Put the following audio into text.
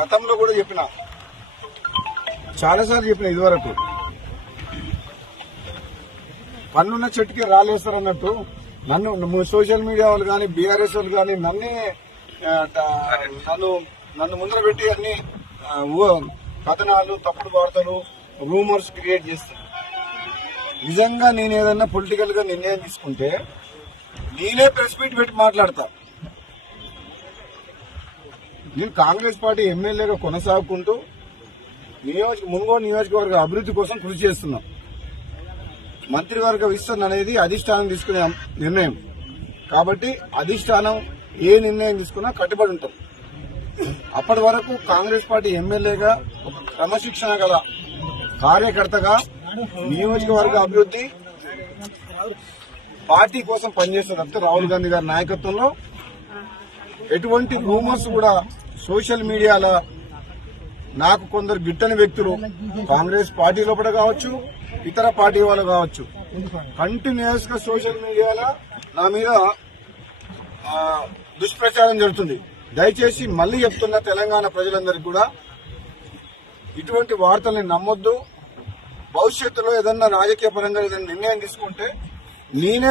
గతంలో కూడా చెప్పిన చాలాసార్లు చెప్పిన ఇదివరకు పన్నున్న చెట్టుకి రాలేస్తారు అన్నట్టు నన్ను సోషల్ మీడియా వాళ్ళు కానీ బీఆర్ఎస్ వాళ్ళు కానీ నన్నే నన్ను నన్ను ముందర పెట్టి అన్ని కథనాలు తప్పుడు వార్తలు రూమర్స్ క్రియేట్ చేస్తారు నిజంగా నేను ఏదైనా పొలిటికల్ గా నిర్ణయం తీసుకుంటే నేనే ప్రెస్ మీట్ పెట్టి మాట్లాడతా నేను కాంగ్రెస్ పార్టీ ఎమ్మెల్యేగా కొనసాగుకుంటూ నియోజక మునుగో నియోజకవర్గ అభివృద్ధి కోసం కృషి చేస్తున్నాం మంత్రివర్గ విస్తరణ అనేది అధిష్టానం తీసుకునే నిర్ణయం కాబట్టి అధిష్టానం ఏ నిర్ణయం తీసుకున్నా కట్టుబడి ఉంటాం అప్పటి వరకు కాంగ్రెస్ పార్టీ ఎమ్మెల్యేగా ఒక క్రమశిక్షణ గల కార్యకర్తగా నియోజకవర్గ అభివృద్ధి పార్టీ కోసం పనిచేస్తారు తప్పితే రాహుల్ గాంధీ గారి నాయకత్వంలో ఎటువంటి రూమర్స్ కూడా సోషల్ మీడియాలో నాకు కొందరు గిట్టని వ్యక్తులు కాంగ్రెస్ పార్టీ లోపల కావచ్చు ఇతర పార్టీ వాళ్ళు కావచ్చు కంటిన్యూస్ గా సోషల్ మీడియాలో నా మీద దుష్ప్రచారం జరుగుతుంది దయచేసి మళ్ళీ చెప్తున్న తెలంగాణ ప్రజలందరికీ కూడా ఇటువంటి వార్తల్ని నమ్మొద్దు భవిష్యత్తులో ఏదన్నా రాజకీయ పరంగా ఏదైనా నిర్ణయం తీసుకుంటే నేనే